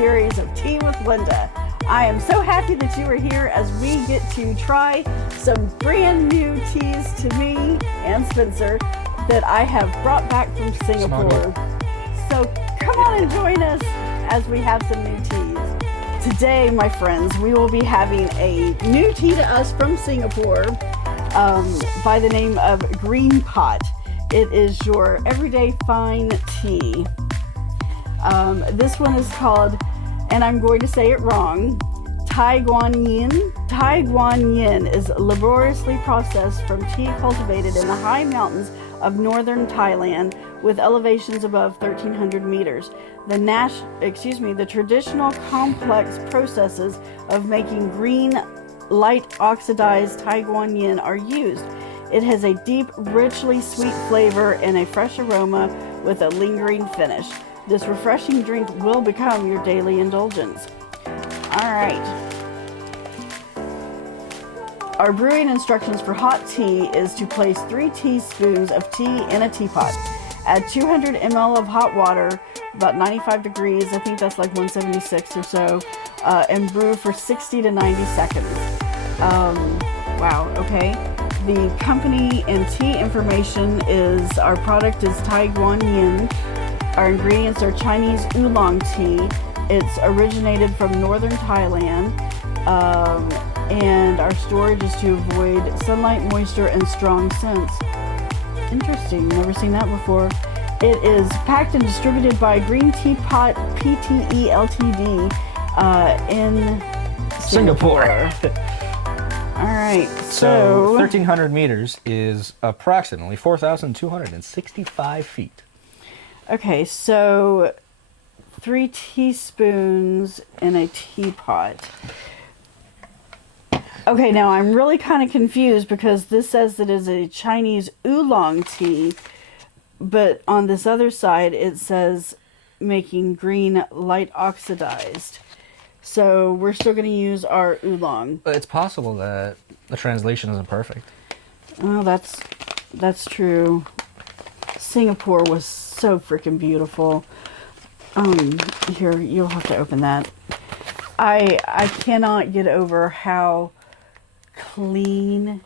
series of Tea with Linda. I am so happy that you are here as we get to try some brand new teas to me and Spencer that I have brought back from Singapore. So come on and join us as we have some new teas. Today, my friends, we will be having a new tea to us from Singapore by the name of Green Pot. It is your everyday fine tea. This one is called, and I'm going to say it wrong, Guan Yin. Guan Yin is laboriously processed from tea cultivated in the high mountains of northern Thailand with elevations above 1,300 meters. The traditional complex processes of making green, light oxidized Guan Yin are used. It has a deep, richly sweet flavor and a fresh aroma with a lingering finish. This refreshing drink will become your daily indulgence. All right. Our brewing instructions for hot tea is to place 3 teaspoons of tea in a teapot. Add 200 ml of hot water, about 95 degrees, I think that's like 176 or so, and brew for 60 to 90 seconds. Wow, okay. The company and tea information is, our product is Guan Yin. Our ingredients are Chinese oolong tea. It's originated from northern Thailand. And our storage is to avoid sunlight, moisture, and strong scents. Interesting, never seen that before. It is packed and distributed by Green Teapot Pte Ltd. In Singapore. All right, so 1,300 meters is approximately 4,265 feet. Okay, so 3 teaspoons in a teapot. Okay, now I'm really kind of confused because this says that it's a Chinese oolong tea, but on this other side it says making green light oxidized. So we're still going to use our oolong. It's possible that the translation isn't perfect. Well, that's true. Singapore was so freaking beautiful. Here, you'll have to open that. I cannot get over how clean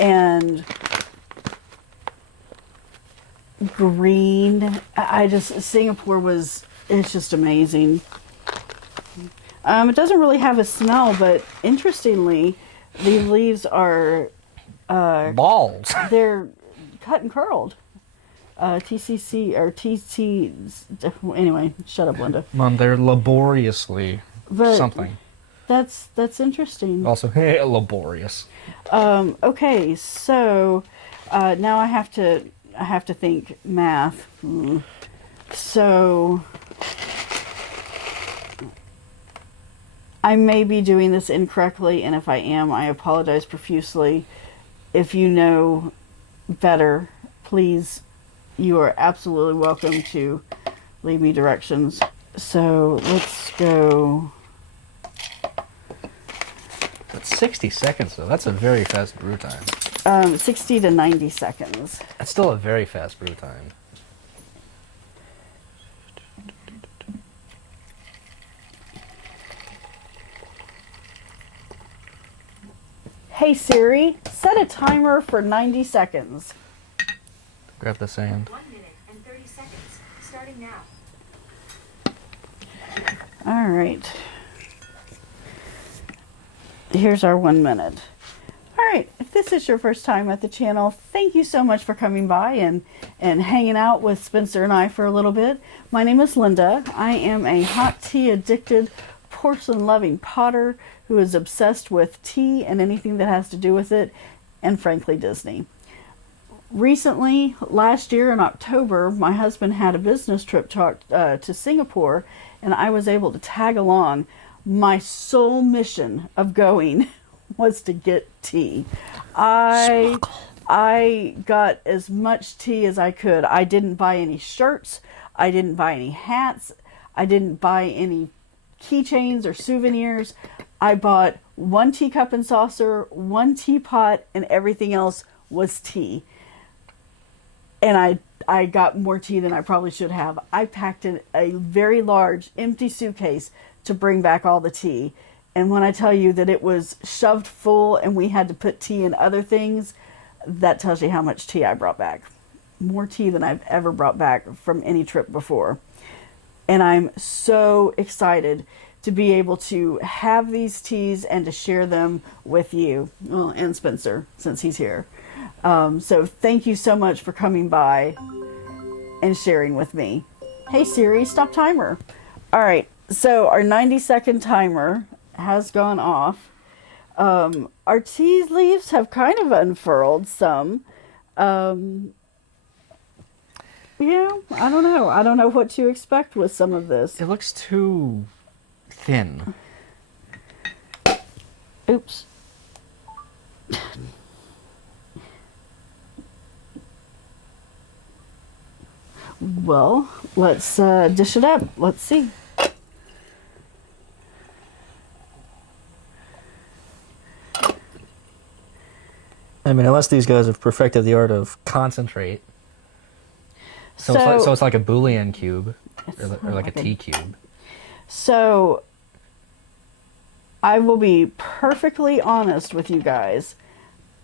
and green. Singapore it's just amazing. It doesn't really have a smell, but interestingly, the leaves are balls. They're cut and curled. TCC or TC. Anyway, shut up, Linda. Mom, they're laboriously something. That's interesting. Also, laborious. Okay, so now I have to think math. So I may be doing this incorrectly, and if I am, I apologize profusely. If you know better, please, you are absolutely welcome to leave me directions. So let's go. That's 60 seconds, though. That's a very fast brew time. 60 to 90 seconds. That's still a very fast brew time. Hey Siri, set a timer for 90 seconds. Grab the sand. 1 minute and 30 seconds, starting now. All right. Here's our 1 minute. All right, if this is your first time at the channel, thank you so much for coming by and hanging out with Spencer and I for a little bit. My name is Linda. I am a hot tea addicted, porcelain loving potter who is obsessed with tea and anything that has to do with it, and frankly Disney. Recently, last year in October, my husband had a business trip to Singapore, and I was able to tag along. My sole mission of going was to get tea. I got as much tea as I could. I didn't buy any shirts. I didn't buy any hats. I didn't buy any keychains or souvenirs. I bought 1 teacup and saucer, 1 teapot, and everything else was tea. and I got more tea than I probably should have. I packed in a very large empty suitcase to bring back all the tea. And when I tell you that it was shoved full and we had to put tea in other things, that tells you how much tea I brought back. More tea than I've ever brought back from any trip before. And I'm so excited to be able to have these teas and to share them with you. Well, and Spencer, since he's here. So thank you so much for coming by and sharing with me. Hey Siri, stop timer. All right, so our 90-second timer has gone off. Our tea leaves have kind of unfurled some. Yeah, I don't know. I don't know what to expect with some of this. It looks too thin. Oops. Well, let's dish it up. Let's see. I mean, unless these guys have perfected the art of concentrate. So it's like a Boolean cube, or like a tea cube. So I will be perfectly honest with you guys.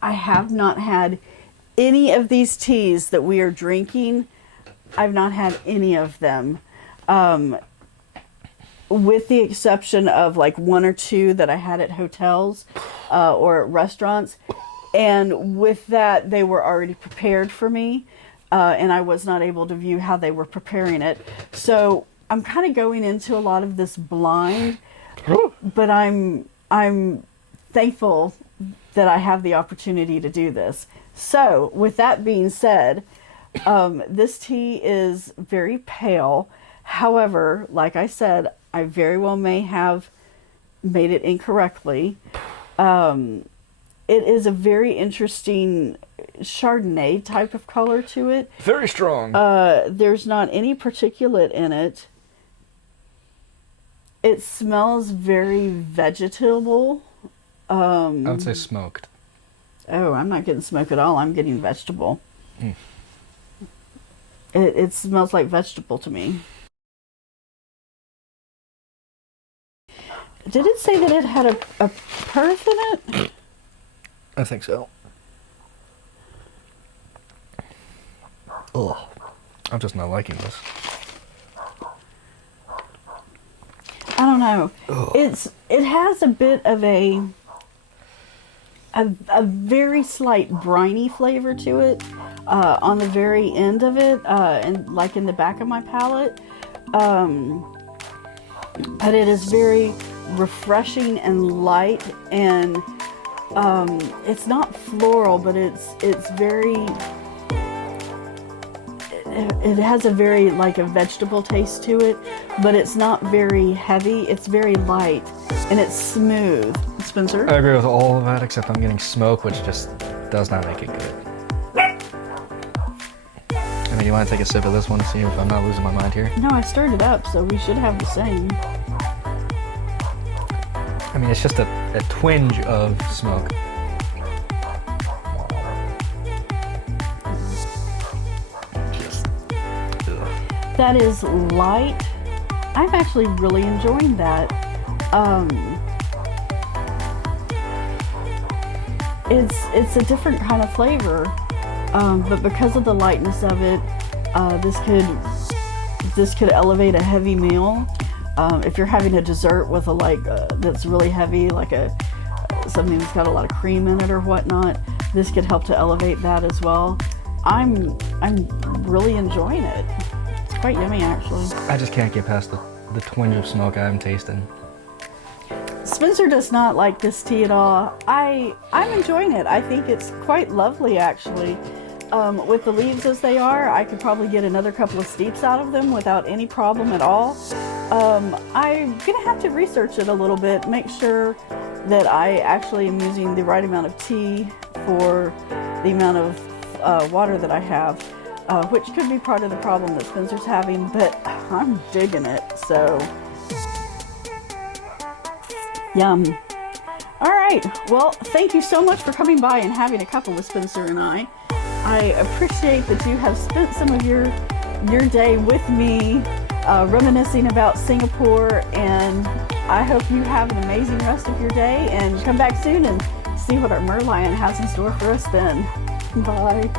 I have not had any of these teas that we are drinking. I've not had any of them. With the exception of like one or two that I had at hotels or at restaurants. And with that, they were already prepared for me. And I was not able to view how they were preparing it. So I'm kind of going into a lot of this blind, but I'm thankful that I have the opportunity to do this. So with that being said, this tea is very pale. However, like I said, I very well may have made it incorrectly. It is a very interesting Chardonnay type of color to it. Very strong. There's not any particulate in it. It smells very vegetable. I would say smoked. Oh, I'm not getting smoke at all. I'm getting vegetable. It smells like vegetable to me. Did it say that it had a perth in it? I think so. Ugh. I'm just not liking this. I don't know. Ugh. It has a bit of a very slight briny flavor to it on the very end of it, and like in the back of my palate. But it is very refreshing and light, and it's not floral, but it's very. It has a very like a vegetable taste to it, but it's not very heavy. It's very light and it's smooth. Spencer? I agree with all of that, except I'm getting smoke, which just does not make it good. I mean, you want to take a sip of this one to see if I'm not losing my mind here? No, I stirred it up, so we should have the same. I mean, it's just a twinge of smoke. That is light. I'm actually really enjoying that. It's a different kind of flavor, but because of the lightness of it, this could elevate a heavy meal. If you're having a dessert with a that's really heavy, like something that's got a lot of cream in it or whatnot, this could help to elevate that as well. I'm really enjoying it. It's quite yummy, actually. I just can't get past the twinge of smoke I'm tasting. Spencer does not like this tea at all. I'm enjoying it. I think it's quite lovely, actually. With the leaves as they are, I could probably get another couple of steeps out of them without any problem at all. I'm gonna have to research it a little bit, make sure that I actually am using the right amount of tea for the amount of water that I have, which could be part of the problem that Spencer's having, but I'm digging it, so yum. All right, well, thank you so much for coming by and having a couple with Spencer and I. I appreciate that you have spent some of your day with me, reminiscing about Singapore, and I hope you have an amazing rest of your day and come back soon and see what our Merlion has in store for us then. Bye.